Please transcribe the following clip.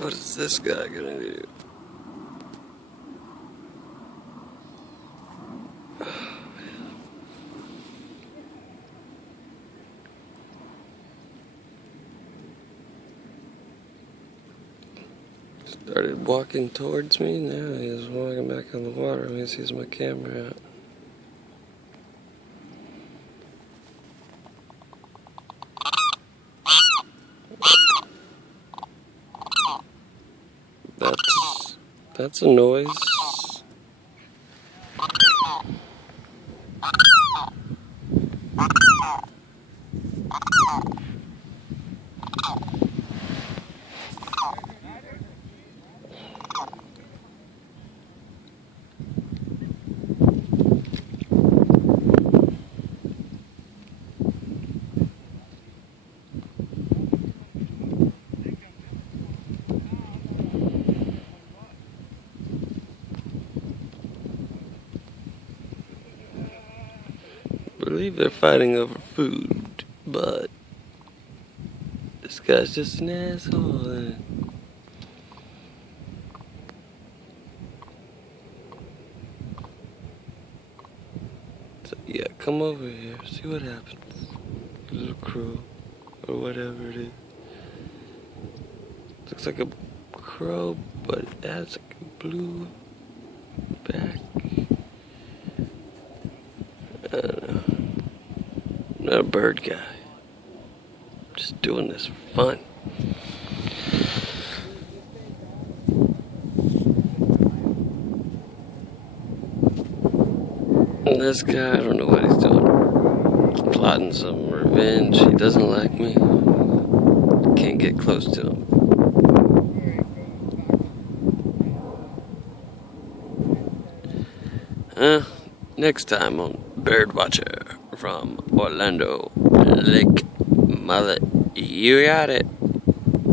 What is this guy gonna do? Started walking towards me. Now he's walking back on the water when he sees my camera out. That's a noise. I believe they're fighting over food, but this guy's just an asshole. So yeah, come over here, see what happens. Little crow, or whatever it is. Looks like a crow, but it has like a blue back. I don't know. I'm not a bird guy. I'm just doing this for fun. And this guy, I don't know what he's doing. He's plotting some revenge. He doesn't like me. Can't get close to him. Next time on Birdwatcher from Orlando, Lake Mullet. You got it.